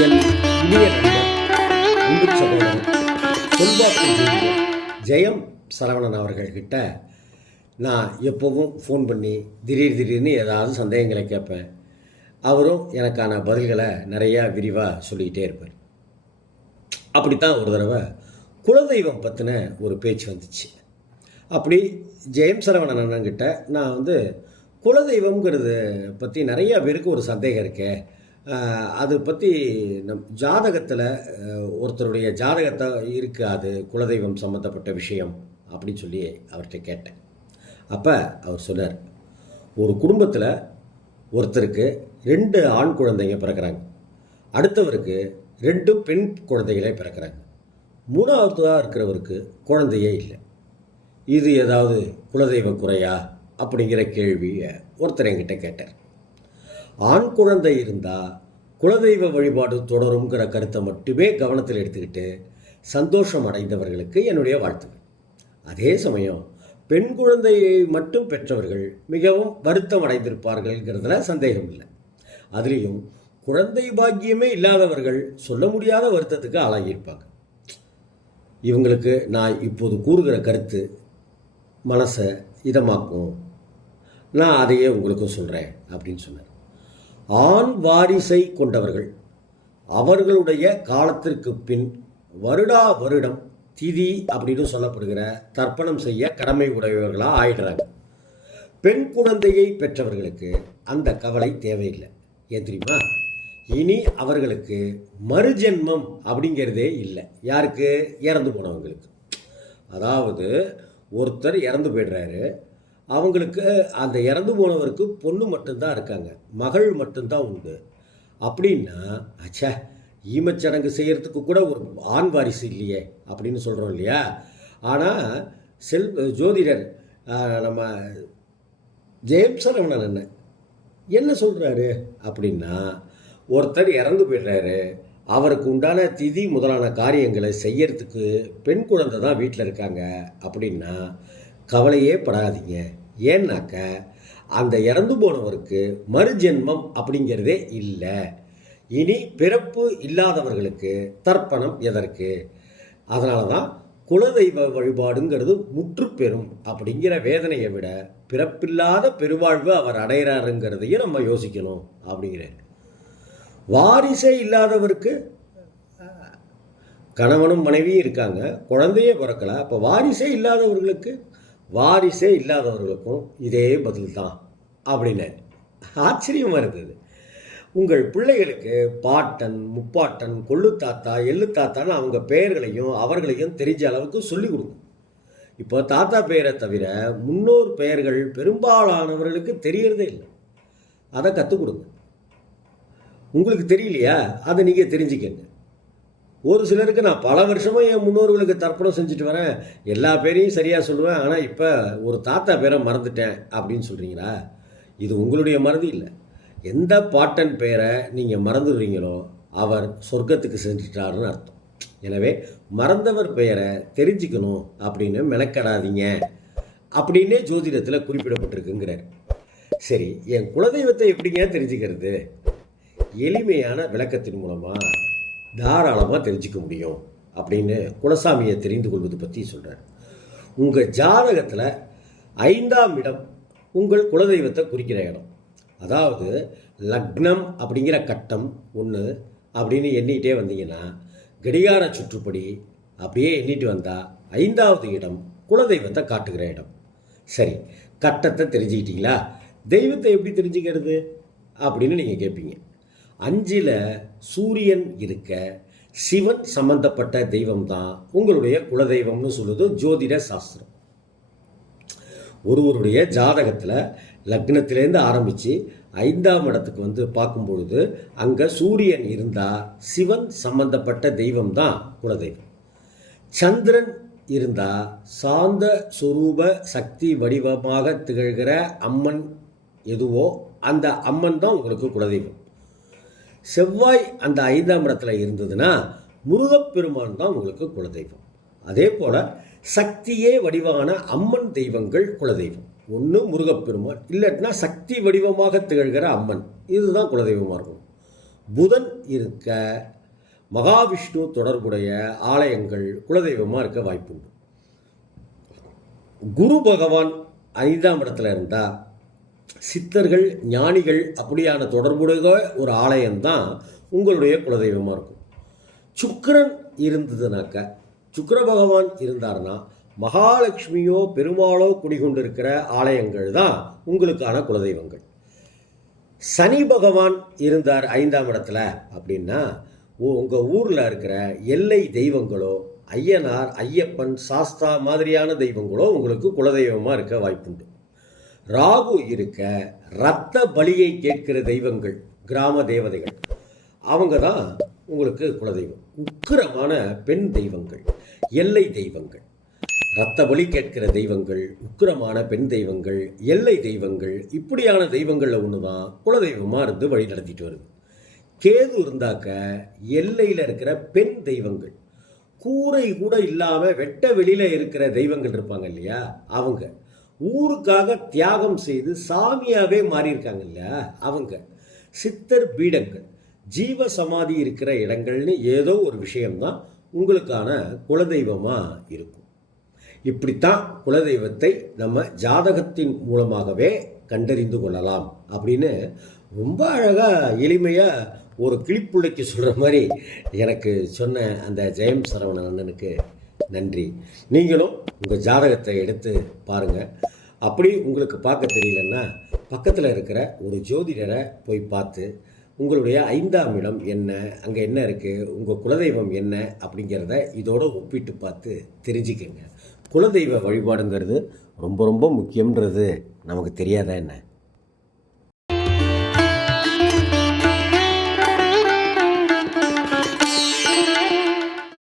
என் இனிய நண்பர் அன்பு சகோதரன் செல்வாக்கு ஜெயம் சரவணன் அவர்கள்கிட்ட நான் எப்போவும் ஃபோன் பண்ணி திடீர் திடீர்னு ஏதாவது சந்தேகங்களை கேட்பேன். அவரும் எனக்கான பதில்களை நிறையா விரிவாக சொல்லிக்கிட்டே இருப்பார். அப்படித்தான் ஒரு தடவை குலதெய்வம் பற்றின ஒரு பேச்சு வந்துச்சு. அப்படி ஜெயம் சரவணன் அண்ணன்கிட்ட நான் வந்து குலதெய்வம்ங்கிறது பற்றி நிறையா பேருக்கு ஒரு சந்தேகம் இருக்கே அது பற்றி நம் ஜாதகத்தில் ஒருத்தருடைய ஜாதகத்தை இருக்காது குலதெய்வம் சம்மந்தப்பட்ட விஷயம் அப்படின்னு சொல்லி அவர்கிட்ட கேட்டேன். அப்போ அவர் சொன்னார் ஒரு குடும்பத்தில் ஒருத்தருக்கு ரெண்டு ஆண் குழந்தைங்க பிறக்கிறாங்க. அடுத்தவருக்கு ரெண்டு பெண் குழந்தைகளே பிறக்கிறாங்க. மூணாவதாக இருக்கிறவருக்கு குழந்தையே இல்லை. இது ஏதாவது குலதெய்வ குறையா? அப்படிங்கிற கேள்வியை ஒருத்தர் என்கிட்ட கேட்டார். ஆண் குழந்தை இருந்தால் குலதெய்வ வழிபாடு தொடருங்கிற கருத்தை மட்டுமே கவனத்தில் எடுத்துக்கிட்டு சந்தோஷம் அடைந்தவர்களுக்கு என்னுடைய வாழ்த்துக்கள். அதே சமயம் பெண் குழந்தையை மட்டும் பெற்றவர்கள் மிகவும் வருத்தம் அடைந்திருப்பார்கள்ங்கிறதுல சந்தேகம் இல்லை. அதுலேயும் குழந்தை பாக்கியமே இல்லாதவர்கள் சொல்ல முடியாத வருத்தத்துக்கு ஆளாகியிருப்பாங்க இவங்களுக்கு நான் இப்போது கூறுகிற கருத்து மனசை இதமாக்கும். நான் அதையே உங்களுக்கும் சொல்கிறேன் அப்படின்னு சொன்னார். ஆண் வாரிசை கொண்டவர்கள். அவர்களுடைய காலத்திற்கு பின் வருடா வருடம் திதி அப்படின்னு சொல்லப்படுகிற தர்ப்பணம் செய்ய கடமை உடையவர்களாக ஆயிடுறாங்க. பெண் குழந்தையை பெற்றவர்களுக்கு அந்த கவலை தேவையில்லை. ஏன் தெரியுமா? இனி அவர்களுக்கு மறுஜென்மம் அப்படிங்கிறதே இல்லை. யாருக்கு? இறந்து போனவங்களுக்கு. அதாவது ஒருத்தர் இறந்து போயிடுறாரு. அவங்களுக்கு அந்த இறந்து போனவருக்கு பொண்ணு மட்டும்தான் இருக்காங்க. மகள் மட்டும்தான் உண்டு. அப்படின்னா அச்சா ஈமச்சடங்கு செய்கிறதுக்கு கூட ஒரு ஆண் வாரிசு இல்லையே அப்படின்னு சொல்கிறோம் இல்லையா? ஆனால் செல் ஜோதிடர் நம்ம ஜெயம் சரவணன் என்ன என்ன சொல்கிறாரு அப்படின்னா ஒருத்தர் இறந்து போயிடுறாரு. அவருக்கு உண்டான திதி முதலான காரியங்களை செய்யறதுக்கு பெண் குழந்தை தான் வீட்டில் இருக்காங்க. அப்படின்னா கவலையே படாதீங்க. ஏன்னாக்க அந்த இறந்து போனவருக்கு மறுஜென்மம் அப்படிங்கிறதே இல்லை. இனி பிறப்பு இல்லாதவர்களுக்கு தர்ப்பணம் எதற்கு? அதனால தான் குலதெய்வ வழிபாடுங்கிறது முற்றுப்பெறும் அப்படிங்கிற வேதனையை விட பிறப்பில்லாத பெருவாழ்வு அவர் அடைகிறாருங்கிறதையும் நம்ம யோசிக்கணும் அப்படிங்கிறேன். வாரிசே இல்லாதவருக்கு கணவனும் மனைவியும் இருக்காங்க குழந்தையே பிறக்கல. அப்போ வாரிசே இல்லாதவர்களுக்கு வாரிசே இல்லாதவர்களுக்கும் இதே பதில் தான் அப்படின்னாரு. ஆச்சரியமாக இருந்தது. உங்கள் பிள்ளைகளுக்கு பாட்டன் முப்பாட்டன் கொள்ளு தாத்தா எள்ளு தாத்தான்னு அவங்க பெயர்களையும் அவர்களையும் தெரிஞ்ச அளவுக்கு சொல்லிக் கொடுங்க இப்போ தாத்தா பெயரை தவிர முன்னோர் பெயர்கள் பெரும்பாலானவர்களுக்கு தெரியறதே இல்லை. அதை கற்றுக் கொடுங்க. உங்களுக்கு தெரியலையா? அதை நீங்கள் தெரிஞ்சுக்கங்க. ஒரு சிலருக்கு நான் பல வருஷமாக என் முன்னோர்களுக்கு தர்ப்பணம் செஞ்சுட்டு வரேன். எல்லா பேரையும் சரியாக சொல்லுவேன். ஆனால் இப்போ ஒரு தாத்தா பேரை மறந்துட்டேன் அப்படின்னு சொல்கிறீங்களா இது உங்களுடைய மறதி இல்லை. எந்த பாட்டன் பெயரை நீங்கள் மறந்துடுறீங்களோ அவர் சொர்க்கத்துக்கு செஞ்சுட்டாருன்னு அர்த்தம். எனவே மறந்தவர் பெயரை தெரிஞ்சுக்கணும் அப்படின்னு மெனக்கடாதீங்க அப்படின்னே ஜோதிடத்தில் குறிப்பிடப்பட்டிருக்குங்கிறார். சரி என் குலதெய்வத்தை எப்படிங்க தெரிஞ்சுக்கிறது? எளிமையான விளக்கத்தின் மூலமாக தாராளமாக தெரிஞ்சுக்க முடியும் அப்படின்னு குலசாமியை தெரிந்து கொள்வது பற்றி சொல்கிறார் உங்கள் ஜாதகத்தில் ஐந்தாம் இடம் உங்கள் குலதெய்வத்தை குறிக்கிற இடம். அதாவது லக்னம் அப்படிங்கிற கட்டம் ஒன்று அப்படின்னு எண்ணிகிட்டே வந்தீங்கன்னா கடிகார சுற்றுப்படி அப்படியே எண்ணிட்டு வந்தால் ஐந்தாவது இடம் குலதெய்வத்தை காட்டுகிற இடம். சரி கட்டத்தை தெரிஞ்சுக்கிட்டீங்களா? தெய்வத்தை எப்படி தெரிஞ்சுக்கிறது அப்படின்னு நீங்கள் கேட்பீங்க அஞ்சில் சூரியன் இருக்க சிவன் சம்பந்தப்பட்ட தெய்வம் தான் உங்களுடைய குலதெய்வம்னு சொல்லுது ஜோதிட சாஸ்திரம். ஒருவருடைய ஜாதகத்தில் லக்னத்திலேருந்து ஆரம்பித்து ஐந்தாம் இடத்துக்கு வந்து பார்க்கும் பொழுது அங்கே சூரியன் இருந்தால் சிவன் சம்பந்தப்பட்ட தெய்வம் தான் குலதெய்வம். சந்திரன் இருந்தால் சாந்த சுரூப சக்தி வடிவமாக திகழ்கிற அம்மன் எதுவோ அந்த அம்மன் தான் உங்களுக்கு குலதெய்வம். செவ்வாய் அந்த ஐந்தாம் இடத்துல இருந்ததுன்னா முருகப்பெருமான் தான் உங்களுக்கு குலதெய்வம். அதே போல் சக்தியே வடிவான அம்மன் தெய்வங்கள் குலதெய்வம். ஒன்று முருகப்பெருமான் இல்லாட்டினா சக்தி வடிவமாக திகழ்கிற அம்மன். இதுதான் குலதெய்வமாக இருக்கும். புதன் இருக்க மகாவிஷ்ணு தொடர்புடைய ஆலயங்கள் குலதெய்வமாக இருக்க வாய்ப்புண்டு. குரு பகவான் ஐந்தாம் இடத்துல இருந்தால் சித்தர்கள் ஞானிகள் அப்படியான தொடர்புடைய ஒரு ஆலயம்தான் உங்களுடைய குலதெய்வமாக இருக்கும். சுக்கிரன் இருந்ததுனாக்க சுக்கர பகவான் இருந்தார்னா மகாலட்சுமியோ பெருமாளோ குடிகொண்டிருக்கிற ஆலயங்கள் தான் உங்களுக்கான குலதெய்வங்கள். சனி பகவான் இருந்தார் ஐந்தாம் இடத்துல அப்படின்னா உங்கள் ஊரில் இருக்கிற எல்லை தெய்வங்களோ ஐயனார் ஐயப்பன் சாஸ்தா மாதிரியான தெய்வங்களோ உங்களுக்கு குலதெய்வமாக இருக்க வாய்ப்புண்டு. ராகு இருக்க ரத்த பலியை கேட்கிற தெய்வங்கள் கிராம தேவதைகள். அவங்க தான் உங்களுக்கு குலதெய்வம். உக்கிரமான பெண் தெய்வங்கள் எல்லை தெய்வங்கள். ரத்த பலி கேட்கிற தெய்வங்கள் உக்கிரமான பெண் தெய்வங்கள் எல்லை தெய்வங்கள். இப்படியான தெய்வங்களில் ஒன்று தான் குலதெய்வமாக இருந்து வழி நடத்திட்டு வருது. கேது இருந்தாக்க எல்லையில் இருக்கிற பெண் தெய்வங்கள். கூரை கூட இல்லாமல் வெட்ட வெளியில் இருக்கிற தெய்வங்கள் இருப்பாங்க இல்லையா? அவங்க. ஊருக்காக தியாகம் செய்து சாமியாகவே மாறியிருக்காங்க இல்லையா? அவங்க. சித்தர் பீடங்கள். ஜீவ சமாதி இருக்கிற இடங்கள்னு ஏதோ ஒரு விஷயம்தான் உங்களுக்கான குலதெய்வமாக இருக்கும். இப்படித்தான் குலதெய்வத்தை நம்ம ஜாதகத்தின் மூலமாகவே கண்டறிந்து கொள்ளலாம் அப்படின்னு ரொம்ப அழகாக எளிமையாக ஒரு கிளிப்புள்ளைக்கு சொல்கிற மாதிரி எனக்கு சொன்ன அந்த ஜெயம் சரவணன் அண்ணனுக்கு நன்றி. நீங்களும் உங்கள் ஜாதகத்தை எடுத்து பாருங்கள் அப்படி உங்களுக்கு பார்க்க தெரியலன்னா பக்கத்தில் இருக்கிற ஒரு ஜோதிடரை போய் பார்த்து உங்களுடைய ஐந்தாம் இடம் என்ன அங்கே என்ன இருக்குது உங்கள் குலதெய்வம் என்ன அப்படிங்கிறத இதோட ஒப்பிட்டு பார்த்து தெரிஞ்சுக்கங்க. குலதெய்வ வழிபாடுங்கிறது ரொம்ப ரொம்ப முக்கியம்ன்றது நமக்கு தெரியாதா என்ன?